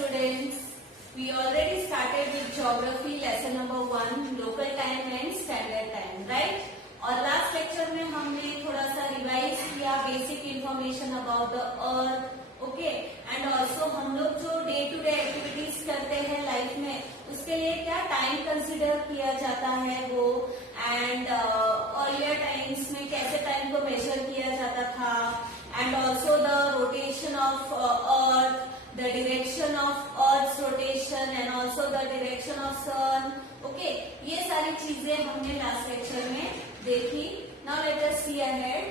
students, we already started with geography lesson number 1 local time and standard time, right? और last lecture में हमने थोड़ा सा revise किया basic information about the earth, okay, and also हम लोग जो डे टू डे एक्टिविटीज करते हैं लाइफ में उसके लिए क्या टाइम कंसिडर किया जाता है वो, एंड अर्लियर टाइम्स में कैसे टाइम को मेजर किया जाता था, and also the rotation of earth, the direction of Earth's rotation and also the direction of sun, okay, ये सारी चीजें हमने लास्ट लेक्चर में देखी. Now let us see ahead.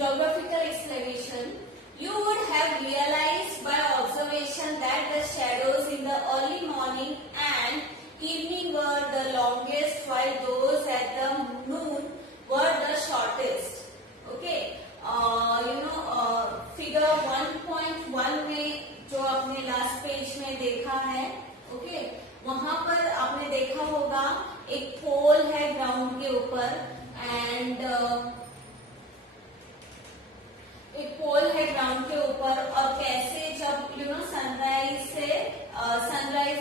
Geographical explanation. You would have realized by observation that the shadows in the early morning and evening were the longest while those at the noon were the shortest, okay. Figure 1.1 में जो आपने last page में देखा है, okay, वहां पर आपने देखा होगा एक पोल है ग्राउंड के ऊपर, एंड एक पोल है ग्राउंड के ऊपर, और कैसे जब सनराइज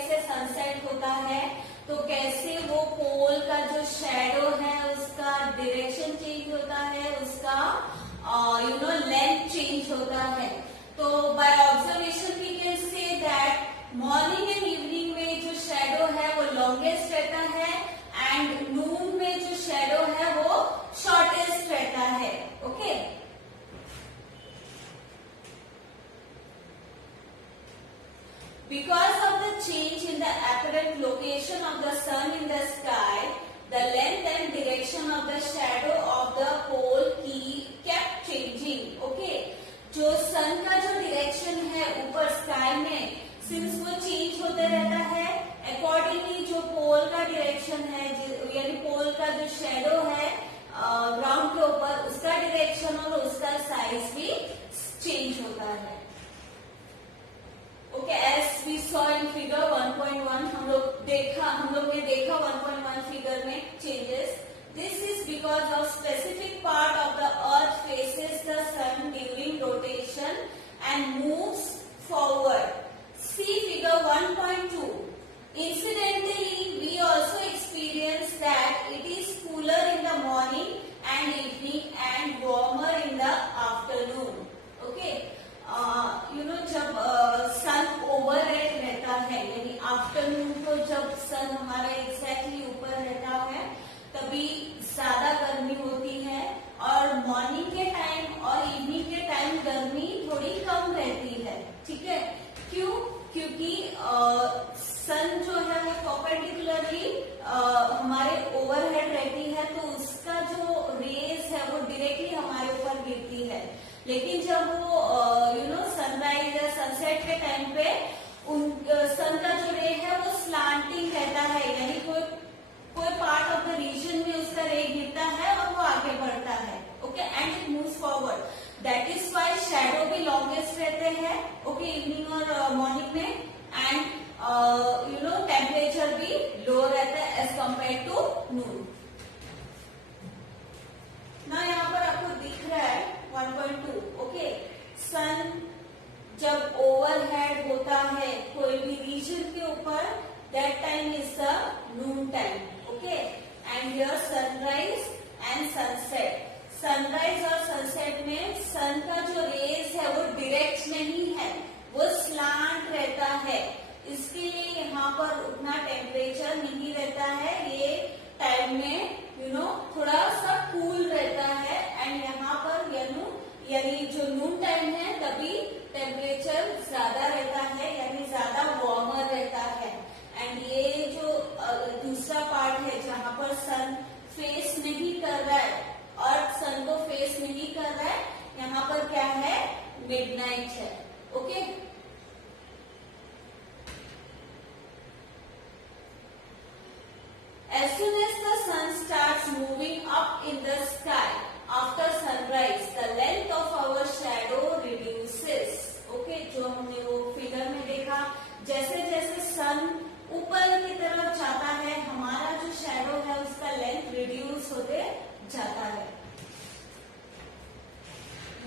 से सनसेट होता है तो कैसे वो पोल का जो शैडो है उसका डायरेक्शन चेंज होता है, उसका लेंथ चेंज होता है. तो by observation we can say that morning and evening में जो शैडो है वो लॉन्गेस्ट रहता है, एंड नून में जो शैडो है वो शॉर्टेस्ट रहता है, okay. Because of the change in the apparent location of the sun in the sky, the length and direction of the shadow of the pole kept changing. Okay, जो सन का जो direction है ऊपर sky में, since वो change होते रहता है, अकॉर्डिंगली जो पोल का डायरेक्शन है, यानी पोल का जो शैडो है ग्राउंड के ऊपर, उसका डायरेक्शन और उसका साइज भी चेंज होता है. Okay, as we saw in figure 1.1, हम लोग ने देखा 1.1 फिगर में changes. This is because of specific part of the earth faces the sun during rotation and moves forward. See figure 1.2. Incidentally, we also experience that it is cooler in the morning and evening and warmer in the afternoon. Okay. जब सन overhead रहता है, यानी afternoon को जब सन हमारा exactly ऊपर रहता है तभी ज्यादा गर्मी होती है, और मॉर्निंग के टाइम और इवनिंग के टाइम गर्मी थोड़ी कम रहती है. ठीक है, क्यों? क्योंकि सन जो है वो परपेंडिकुलरली हमारे ओवरहेड रहती है, तो उसका जो रेज है वो डायरेक्टली हमारे ऊपर गिरती है. लेकिन जब वो सनराइज या सनसेट के टाइम पे सन का जो रे है वो स्लांटिंग रहता है, यानी कोई पार्ट ऑफ द रीजन में उसका रे गिरता है और वो आगे बढ़ता है, okay, and it moves forward. That is why shadow भी लॉन्गेस्ट रहते हैं, ओके, इवनिंग और मॉर्निंग में, एंड टेम्परेचर भी लो रहता है एज कंपेयर टू नून. ना यहाँ पर आपको दिख रहा है 1.2, ओके, सन जब ओवरहेड होता है कोई भी रीजन के ऊपर, that time is the Noon time, okay, and here sunrise and sunset. Sunrise और सनसेट में सन का जो रेज है वो डायरेक्ट नहीं है, वो स्लांट रहता है, इसके लिए यहाँ पर उतना टेम्परेचर नहीं रहता है. ये टाइम में थोड़ा सा कूल रहता है, एंड यहाँ पर यानी जो नून टाइम है तभी टेम्परेचर ज्यादा रहता है, यानी ज्यादा वार्मर रहता है. एंड ये जो दूसरा पार्ट है जहाँ पर सन फेस नहीं कर रहा है, अर्थ सन को फेस नहीं कर रहा है, यहाँ पर क्या है, मिडनाइट है, okay. As soon as the sun starts moving up in the sky after sunrise, the length of our shadow reduces. Okay, जो हमने वो फिगर में देखा, जैसे जैसे सन ऊपर की तरफ जाता है हमारा जो शैडो है उसका लेंथ रिड्यूस होते जाता है.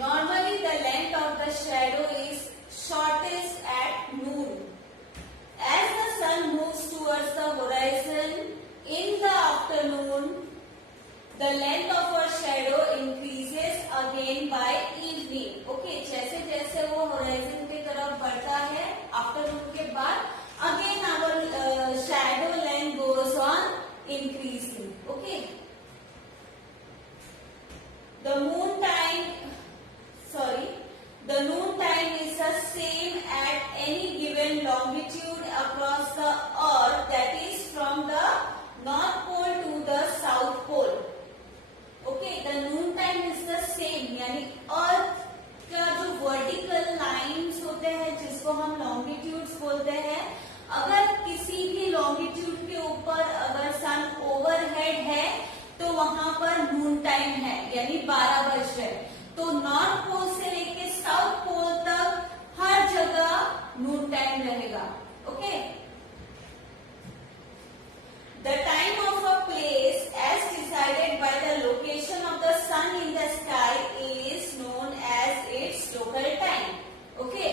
Normally the length of of the shadow is shortest at noon. As the sun moves towards the horizon in the afternoon, the length of our shadow increases again by evening. Okay, जैसे जैसे वो horizon की तरफ बढ़ता है afternoon के बाद, again our shadow length goes on increasing. Okay. The noon time is the same at any given longitude across the earth, that is from the north pole to the south pole. Okay, the noon time is the same, यानी अर्थ का जो vertical lines होते हैं जिसको हम longitudes बोलते हैं, अगर किसी भी लॉन्गिट्यूड के ऊपर अगर सन ओवरहेड है तो वहां पर नून टाइम है, यानी 12 बज रहे। तो नॉर्थ पोल से लेके साउथ पोल तक हर जगह नून टाइम रहेगा। Okay, the time of a place as decided by the location of the sun in the sky is known as its local time. Okay,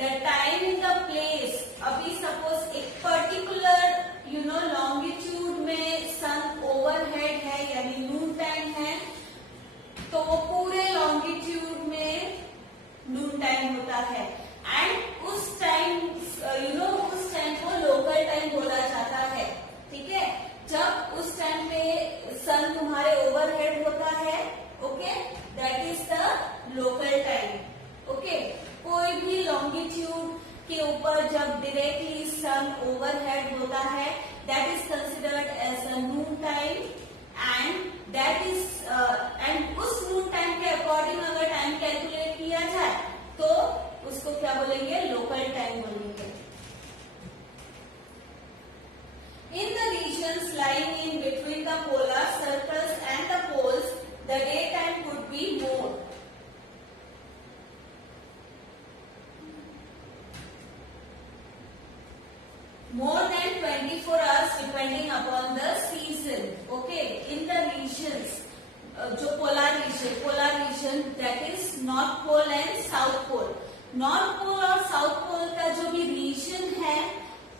the time in the place, अभी suppose एक particular longitude में sun overhead है यानी नून time है, तो वो पूरे longitude में नून टाइम होता है। एंड उस टाइम उस टाइम को लोकल टाइम बोला जाता है। ठीक है, जब उस टाइम पे सन तुम्हारे ओवरहेड होता है, okay, that is the local time. Okay, कोई भी लॉन्गिट्यूड के ऊपर जब डायरेक्टली सन ओवरहेड होता है, that is considered as a noon time, and that is and उस नून टाइम के अकॉर्डिंग अगर टाइम कैलकुलेट किया जाए तो उसको क्या बोलेंगे, लोकल टाइम बोलेंगे। In the regions lying in between the polar circles and the poles, the daytime could be more than 24 hours depending upon the season. Okay, in the regions, जो polar region that is north pole and south pole. North pole और south पोल का जो भी reason है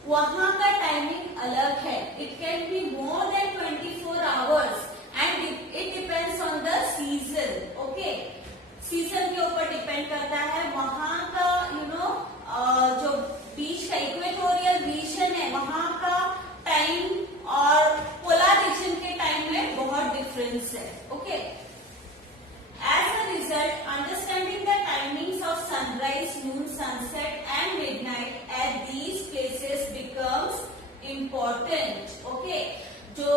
वहां का timing अलग है। It can be more than 24 hours and it depends on the season. Okay, season के ऊपर डिपेंड करता है। वहां का जो बीच का इक्वेटोरियल रीजन है वहां का टाइम और पोलर रीजन के टाइम में बहुत डिफरेंस है। Okay, as a result, understanding the timings of sunrise, noon, sunset and midnight at these places becomes important. Okay, जो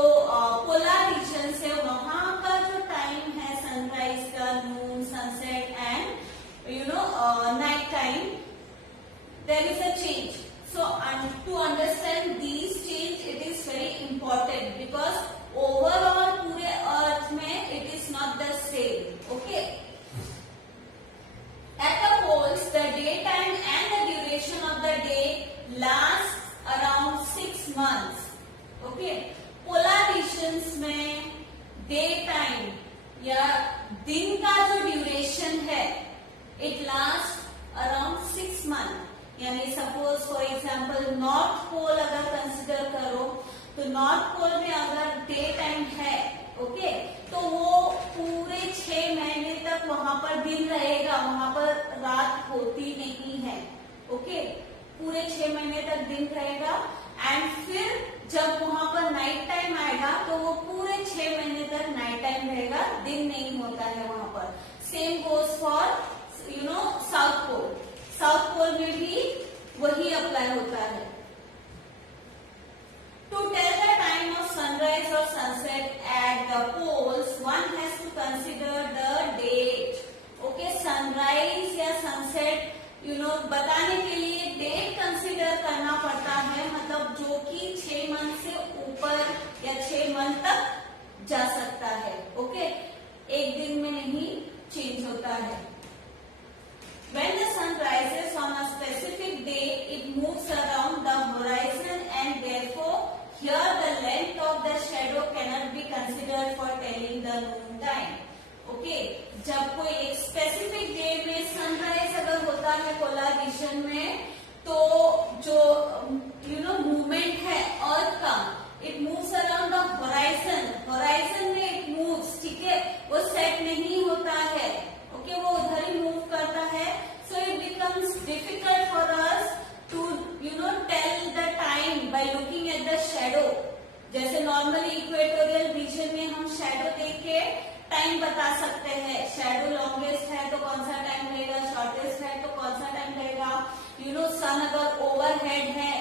पोलर रीजन है वहां का जो टाइम है सनराइज का, noon, sunset and night time, there is a change. So to understand these change, it is very important because overall पूरे अर्थ में it is not the same. Okay. At the poles, the daytime and the duration of the day lasts around 6 months. Okay. Polar regions में day time या दिन का जो duration है it lasts around 6 months. यानी suppose for example north pole अगर consider करो तो नॉर्थ पोल में अगर डे टाइम है, ओके, तो वो पूरे 6 महीने तक वहां पर दिन रहेगा, वहां पर रात होती नहीं है। ओके, पूरे 6 महीने तक दिन रहेगा एंड फिर जब वहां पर नाइट टाइम आएगा तो वो पूरे 6 महीने तक नाइट टाइम रहेगा, दिन नहीं होता है वहां पर। Same goes for south pole. South pole में भी वही अप्लाई होता है। To tell the time of sunrise और sunset at the poles one has to consider the date. Okay, sunrise या सनसेट बताने के लिए डेट कंसिडर करना पड़ता है, मतलब जो कि 6 मंथ से ऊपर या 6 मंथ तक जा सकता है। ओके, एक दिन में नहीं चेंज होता है। When the sun rises on a specific day, it moves around the horizon and therefore here the length of the shadow cannot be considered for telling the noon time. Okay, जब कोई एक specific day में sunrise होता है polar region में, तो जो movement है अर्थ का, it moves around the horizon, horizon में इट मूव्स, ठीक है, वो सेट नहीं होता है, ओके, वो उधर ही मूव करता है. So it becomes difficult for us to tell the time by looking at the shadow. जैसे नॉर्मली इक्वेटोरियल रीजन में हम शैडो देख के टाइम बता सकते हैं. शैडो लॉन्गेस्ट है तो कौन सा टाइम लगेगा, शॉर्टेस्ट है तो कौन सा टाइम लगेगा. सन अगर ओवरहेड है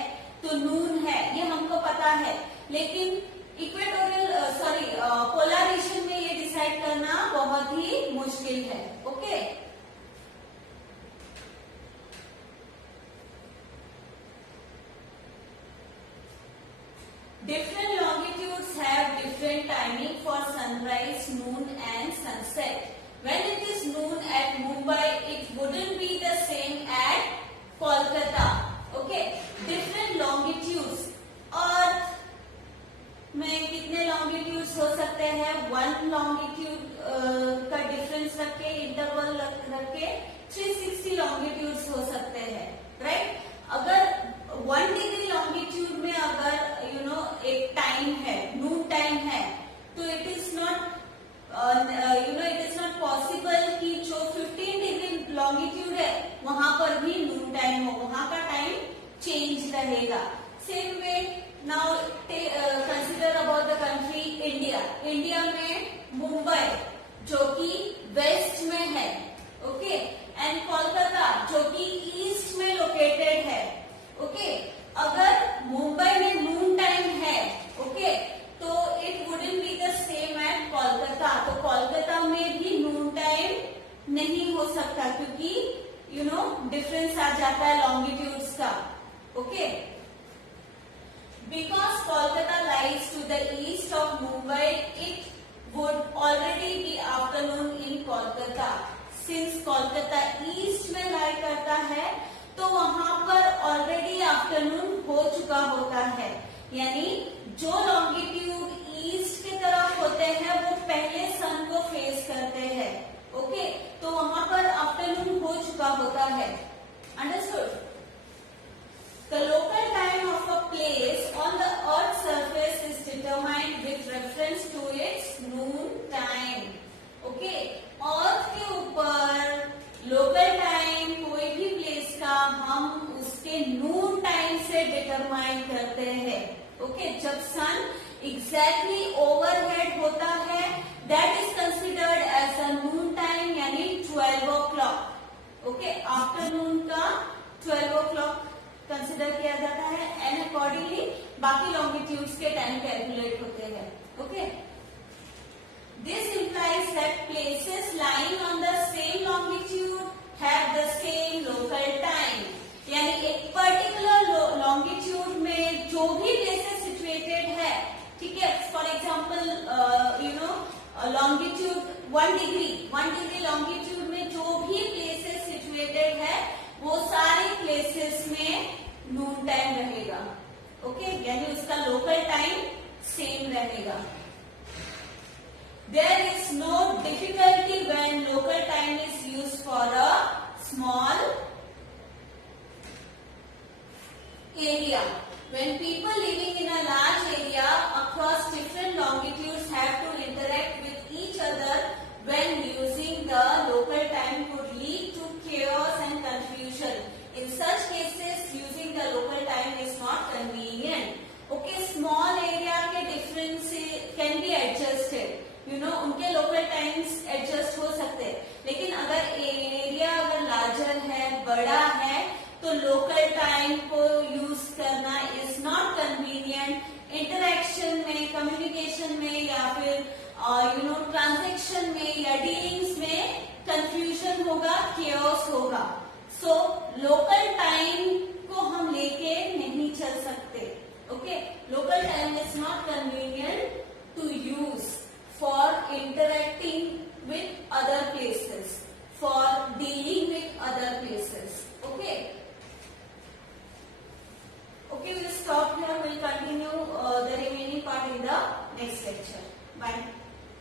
तो नून है, ये हमको पता है. लेकिन इक्वेटोरियल पोलर रीजन में ये डिसाइड करना बहुत ही मुश्किल है. Okay, different longitudes have different timing for sunrise, noon and sunset. When it is noon at Mumbai, it wouldn't be the same at Kolkata. Okay, different longitudes. Earth में कितने longitudes हो सकते हैं? 1 longitude का difference रख के, interval रख के 360 longitudes हो सकते हैं, right? अगर 1 डिग्री लॉन्गिट्यूड में अगर एक टाइम है, नून टाइम है, तो इट इज नॉट पॉसिबल कि जो 15 डिग्री लॉन्गिट्यूड है वहां पर भी नून टाइम हो, वहां का टाइम चेंज रहेगा. Same way now consider about the country India. India में मुंबई जो कि वेस्ट में है, ओके, एंड कोलकाता जो कि ईस्ट में लोकेटेड है. ओके, अगर मुंबई में नून टाइम है, ओके, तो it wouldn't be the same at Kolkata. तो कोलकाता में भी नून टाइम नहीं हो सकता क्योंकि डिफरेंस आ जाता है लॉन्गिट्यूड्स का. Okay, because Kolkata lies to the east of Mumbai, it would already be afternoon in Kolkata. Since Kolkata east में लाई करता है तो वहां पर ऑलरेडी आफ्टरनून हो चुका होता है. यानी जो लॉन्गिट्यूड ईस्ट की तरफ होते हैं वो पहले सन को फेस करते हैं. ओके, तो वहां पर आफ्टरनून हो चुका होता है. Understood? The local time of a place on the earth surface is determined with reference to its noon time. Okay, earth के ऊपर लोकल टाइम कोई भी प्लेस का हम उसके नून टाइम से डिटरमाइन करते हैं. ओके, जब सन एग्जैक्टली ओवरहेड होता है that is considered as a noon time, यानी 12 o'clock. ओके, आफ्टरनून का 12 o'clock कंसिडर किया जाता है एंड अकॉर्डिंगली बाकी लॉन्गिट्यूड्स के टाइम कैलकुलेट होते हैं. Okay, this implies that places lying on the same longitude have the same local time. यानी एक पर्टिकुलर लॉन्गिट्यूड में जो भी प्लेसेस सिचुएटेड है, ठीक है, for example longitude 1 degree longitude में जो भी प्लेसेस सिचुएटेड है वो सारे प्लेसेस में नून टाइम रहेगा. ओके, यानी उसका लोकल टाइम सेम रहेगा. There is no difficulty when local time is used for a small area. When people live